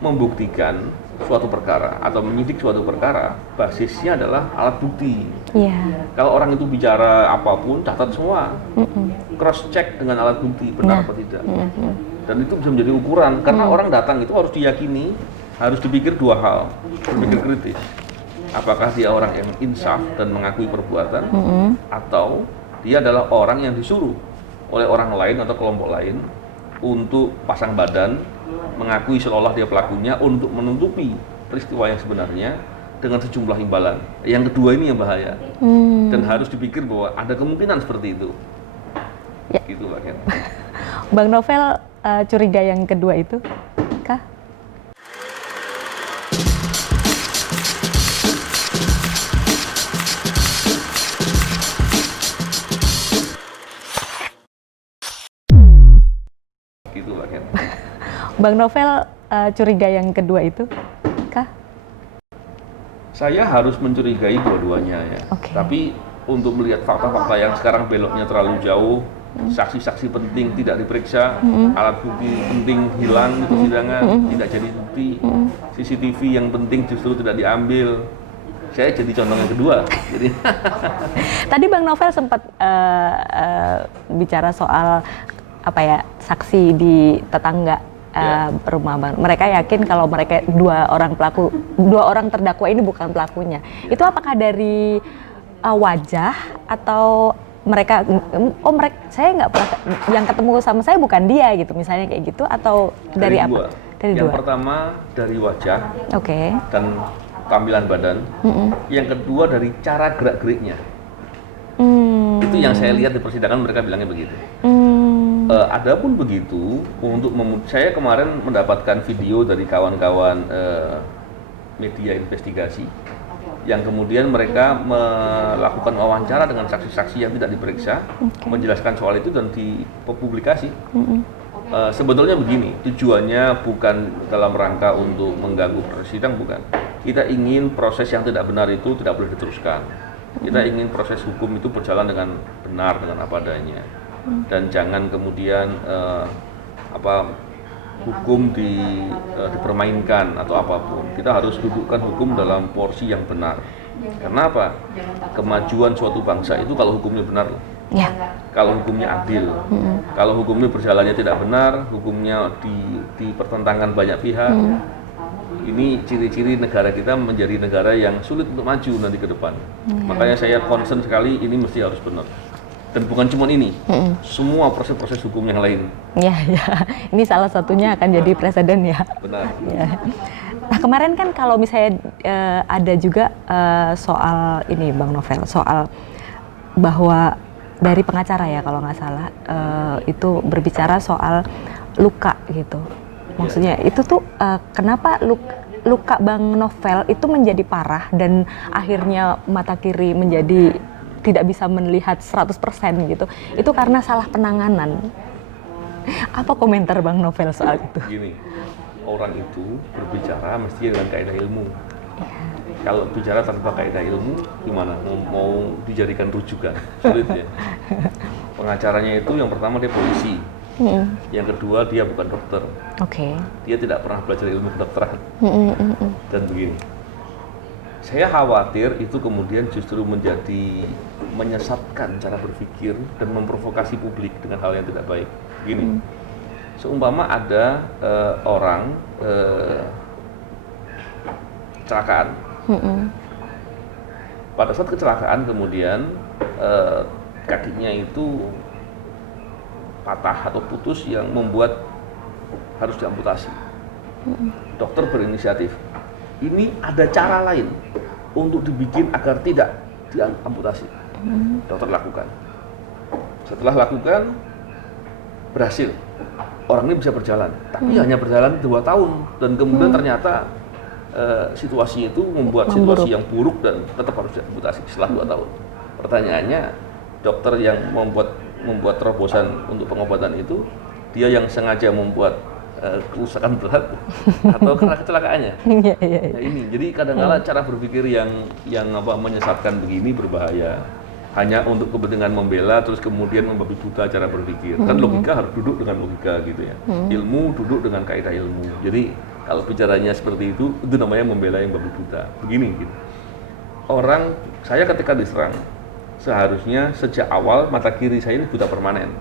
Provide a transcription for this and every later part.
membuktikan suatu perkara atau menyidik suatu perkara, basisnya adalah alat bukti. Iya. Kalau orang itu bicara apapun, catat semua, cross check dengan alat bukti benar atau tidak. Dan itu bisa menjadi ukuran karena orang datang itu harus diyakini, harus dipikir dua hal, berpikir kritis. Apakah dia orang yang insaf dan mengakui perbuatan, atau dia adalah orang yang disuruh oleh orang lain atau kelompok lain untuk pasang badan, mengakui seolah dia pelakunya untuk menutupi peristiwa yang sebenarnya dengan sejumlah imbalan. Yang kedua ini yang bahaya, dan harus dipikir bahwa ada kemungkinan seperti itu. Ya. Gitu Mbak Ken. Bang Novel curiga yang kedua itu kah? Gitu Mbak Ken. Bang Novel curiga yang kedua itu kah? Saya harus mencurigai dua-duanya ya. Oke. Tapi untuk melihat fakta-fakta yang sekarang beloknya terlalu jauh, saksi-saksi penting tidak diperiksa, alat bukti penting hilang di persidangan, tidak jadi bukti, CCTV yang penting justru tidak diambil. Saya jadi contoh yang kedua. Jadi Tadi Bang Novel sempat bicara soal apa ya, saksi di tetangga rumah Bang. Mereka yakin kalau mereka dua orang terdakwa ini bukan pelakunya. Itu apakah dari wajah atau mereka saya nggak pernah yang ketemu sama saya bukan dia gitu, misalnya kayak gitu, atau dari apa? Dari yang dua. pertama dari wajah Oke. dan tampilan badan. Yang kedua dari cara gerak-geriknya. Itu yang saya lihat di persidangan, mereka bilangnya begitu. Adapun begitu, saya kemarin mendapatkan video dari kawan-kawan media investigasi yang kemudian mereka melakukan wawancara dengan saksi-saksi yang tidak diperiksa, menjelaskan soal itu dan dipublikasi. Sebetulnya begini, tujuannya bukan dalam rangka untuk mengganggu proses sidang, bukan. Kita ingin proses yang tidak benar itu tidak boleh diteruskan. Kita ingin proses hukum itu berjalan dengan benar, dengan apa adanya. Dan jangan kemudian hukum dipermainkan atau apapun. Kita harus dudukkan hukum dalam porsi yang benar. Karena apa? Kemajuan suatu bangsa itu kalau hukumnya benar. Ya. Kalau hukumnya adil. Kalau hukumnya berjalannya tidak benar, hukumnya dipertentangkan banyak pihak. Ini ciri-ciri negara kita menjadi negara yang sulit untuk maju nanti ke depan. Makanya saya concern sekali, ini mesti harus benar. Dan bukan cuma ini, semua proses-proses hukum yang lain. Ya. Ini salah satunya akan jadi presiden ya. Benar. Ya. Nah kemarin kan kalau misalnya ada juga soal ini Bang Novel, soal bahwa dari pengacara ya kalau nggak salah, itu berbicara soal luka gitu. Maksudnya itu tuh kenapa luka Bang Novel itu menjadi parah dan akhirnya mata kiri menjadi tidak bisa melihat 100% gitu. Itu karena salah penanganan. Apa komentar Bang Novel soal itu? Gini, orang itu berbicara mesti dengan kaidah ilmu. Kalau bicara tanpa kaidah ilmu, gimana? Mau dijadikan rujukan? Sulit ya. Pengacaranya itu yang pertama dia polisi. Yang kedua dia bukan dokter. Oke. Dia tidak pernah belajar ilmu kedokteran. Dan begini, saya khawatir itu kemudian justru menjadi menyesatkan cara berpikir dan memprovokasi publik dengan hal yang tidak baik. Gini, seumpama ada orang kecelakaan. Pada saat kecelakaan kemudian kakinya itu patah atau putus yang membuat harus diamputasi. Dokter berinisiatif, ini ada cara lain untuk dibikin agar tidak diamputasi. Dokter lakukan. Setelah lakukan, berhasil. Orang ini bisa berjalan, tapi hanya berjalan 2 tahun dan kemudian ternyata situasi itu membuat situasi yang buruk dan tetap harus diamputasi setelah 2 tahun. Pertanyaannya, dokter yang membuat terobosan untuk pengobatan itu, dia yang sengaja membuat kerusakan berat atau karena kecelakaannya. Nah ini, jadi kadang-kala cara berpikir yang menyesatkan begini berbahaya. Hanya untuk kepentingan membela, terus kemudian membabi buta cara berpikir. Kan logika harus duduk dengan logika gitu ya. Ilmu duduk dengan kaidah ilmu. Jadi Kalau bicaranya seperti itu namanya membela yang babi buta. Begini gitu. Saya ketika diserang, seharusnya sejak awal mata kiri saya ini buta permanen.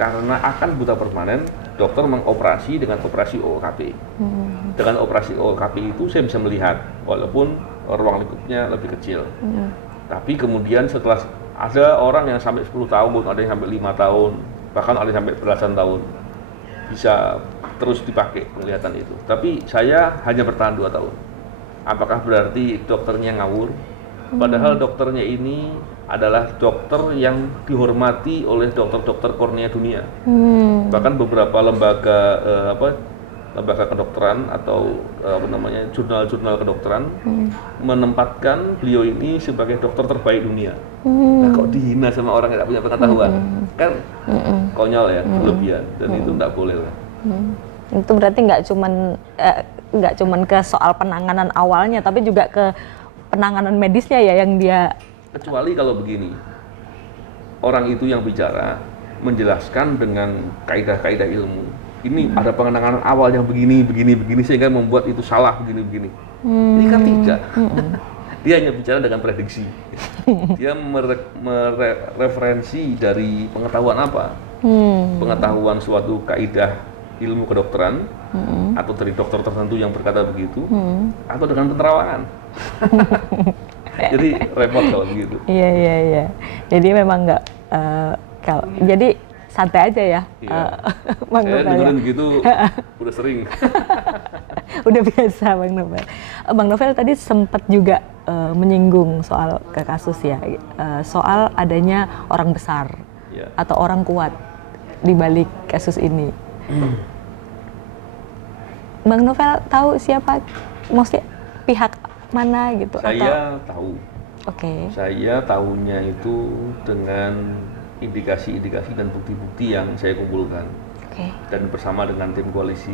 Karena akan buta permanen, dokter mengoperasi dengan operasi OOKP. Dengan operasi OOKP itu saya bisa melihat, walaupun ruang lingkupnya lebih kecil. Tapi kemudian setelah ada orang yang sampai 10 tahun, ada yang sampai 5 tahun, bahkan ada yang sampai belasan tahun, bisa terus dipakai penglihatan itu. Tapi saya hanya bertahan 2 tahun. Apakah berarti dokternya ngawur? Padahal dokternya ini adalah dokter yang dihormati oleh dokter-dokter kornea dunia. Bahkan beberapa lembaga lembaga kedokteran atau jurnal-jurnal kedokteran menempatkan beliau ini sebagai dokter terbaik dunia. Nah, kok dihina sama orang yang tidak punya pengetahuan? Kan konyol ya, berlebihan, dan itu tidak boleh lah. Itu berarti nggak cuman ke soal penanganan awalnya, tapi juga ke penanganan medisnya ya yang dia. Kecuali kalau begini, orang itu yang bicara menjelaskan dengan kaidah-kaidah ilmu. Ini ada penanganan awal yang begini sehingga membuat itu salah begini. Ini kan tidak. Dia hanya bicara dengan prediksi. Dia mereferensi dari pengetahuan apa? Pengetahuan suatu kaidah ilmu kedokteran atau dari dokter tertentu yang berkata begitu, atau dengan penerawangan. Jadi repot kalau begitu. Iya. Jadi memang nggak jadi santai aja ya. Iya. Saya dengerin begitu udah sering. Udah biasa Bang Novel. Bang Novel tadi sempat juga menyinggung soal kasus ya, soal adanya orang besar atau orang kuat di balik kasus ini. Bang Novel tahu siapa, maksudnya pihak mana gitu? Saya tahu. Oke. Saya tahunya itu dengan indikasi-indikasi dan bukti-bukti yang saya kumpulkan. Dan bersama dengan tim koalisi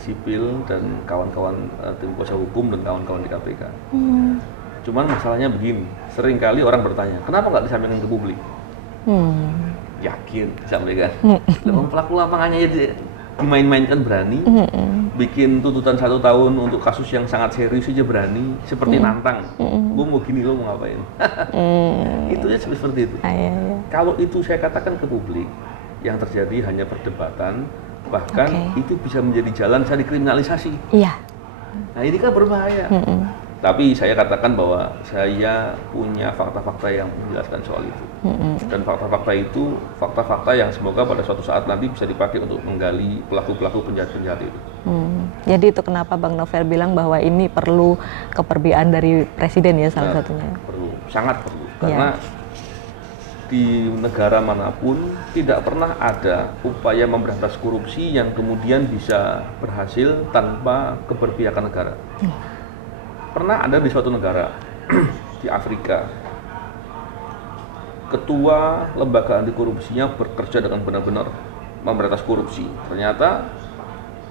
sipil dan kawan-kawan tim kuasa hukum dan kawan-kawan di KPK. Cuman masalahnya begini, seringkali orang bertanya, kenapa nggak disampaikan ke publik? Yakin disampaikan. Pelaku lapangannya ya dimain-mainkan berani, bikin tuntutan 1 tahun untuk kasus yang sangat serius aja berani, seperti nantang. Gue mau gini, lo mau ngapain? Itu ya seperti itu. Kalau itu saya katakan ke publik, yang terjadi hanya perdebatan, bahkan itu bisa menjadi jalan saya dikriminalisasi. Nah ini kan berbahaya. Tapi saya katakan bahwa saya punya fakta-fakta yang menjelaskan soal itu. Dan fakta-fakta itu, fakta-fakta yang semoga pada suatu saat nanti bisa dipakai untuk menggali pelaku-pelaku penjahat-penjahat itu. Jadi itu kenapa Bang Novel bilang bahwa ini perlu keperbiaan dari Presiden ya salah satunya? Perlu, sangat perlu. Karena di negara manapun tidak pernah ada upaya memberantas korupsi yang kemudian bisa berhasil tanpa keberpihakan negara. Pernah ada di suatu negara di Afrika, ketua lembaga anti korupsinya bekerja dengan benar-benar memberantas korupsi. Ternyata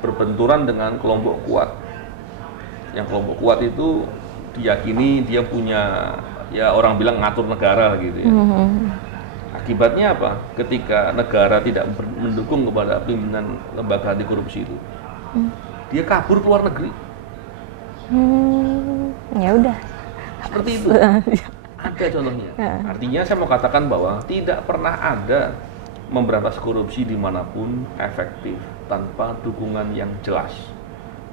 berbenturan dengan kelompok kuat. Yang kelompok kuat itu diyakini dia punya, ya orang bilang ngatur negara gitu ya. Akibatnya apa? Ketika negara tidak mendukung kepada pimpinan lembaga anti korupsi itu, dia kabur ke luar negeri. Ya udah. Seperti itu. Ada contohnya. Artinya saya mau katakan bahwa tidak pernah ada memberantas korupsi dimanapun efektif tanpa dukungan yang jelas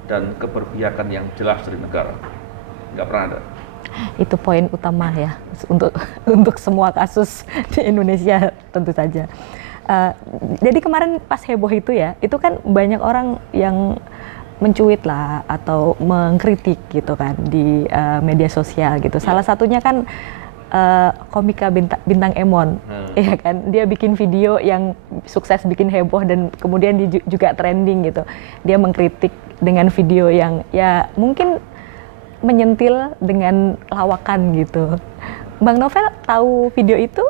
dan keberpihakan yang jelas dari negara. Nggak pernah ada. Itu poin utama ya untuk semua kasus di Indonesia tentu saja. Jadi kemarin pas heboh itu ya, itu kan banyak orang yang mencuit lah atau mengkritik gitu kan di media sosial gitu. Salah satunya kan komika bintang Emon, ya kan. Dia bikin video yang sukses bikin heboh dan kemudian dia juga trending gitu. Dia mengkritik dengan video yang ya mungkin menyentil dengan lawakan gitu. Bang Novel tahu video itu